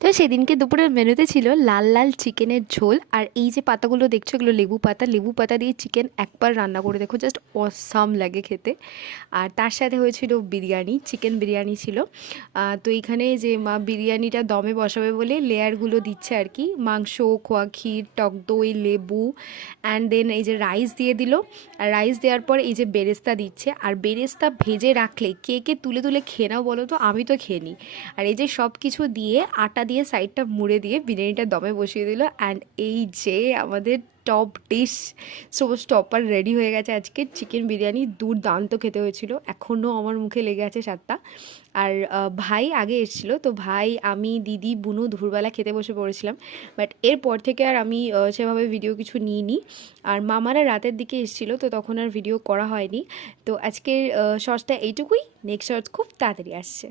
তো সেদিনকে দুপুরের মেনুতে ছিল লাল লাল চিকেনের ঝোল, আর এই যে পাতাগুলো দেখছো এগুলো লেবু পাতা দিয়ে চিকেন একবার রান্না করে দেখো, জাস্ট অসাম লাগে খেতে। আর তার সাথে হয়েছিল বিরিয়ানি, চিকেন বিরিয়ানি ছিল। তো এইখানে যে মা বিরিয়ানিটা দমে বসাবে বলে লেয়ারগুলো দিচ্ছে আর কি, মাংস, খোয়া ক্ষীর, টক দই, লেবু, অ্যান্ড দেন এই যে রাইস দিয়ে দিল। আর রাইস দেওয়ার পর এই যে বেরেস্তা দিচ্ছে, আর বেরেস্তা ভেজে রাখলে কে কে তুলে তুলে খেয়ে নাও বলো তো, আমি তো খেয়ে নিই। আর এই যে সব কিছু দিয়ে আটা দিয়ে সাইডটা মুড়ে দিয়ে বিরিয়ানিটা দমে বসিয়ে দিল, অ্যান্ড এই যে আমাদের টপ ডিশ স্টপার রেডি হয়ে গেছে আজকে, চিকেন বিরিয়ানি। দুর্দান্ত খেতে হয়েছিল, এখনও আমার মুখে লেগে আছে স্বাদটা। আর ভাই আগে এসেছিলো, তো ভাই, আমি, দিদি, বুনু দুপুরবেলা খেতে বসে পড়েছিলাম। বাট এরপর থেকে আর আমি সেভাবে ভিডিও কিছু নিইনি। আর মামারা রাতের দিকে এসেছিলো, তো তখন আর ভিডিও করা হয়নি। তো আজকের শর্টসটা এইটুকুই, নেক্সট শর্টস খুব তাড়াতাড়ি আসছে।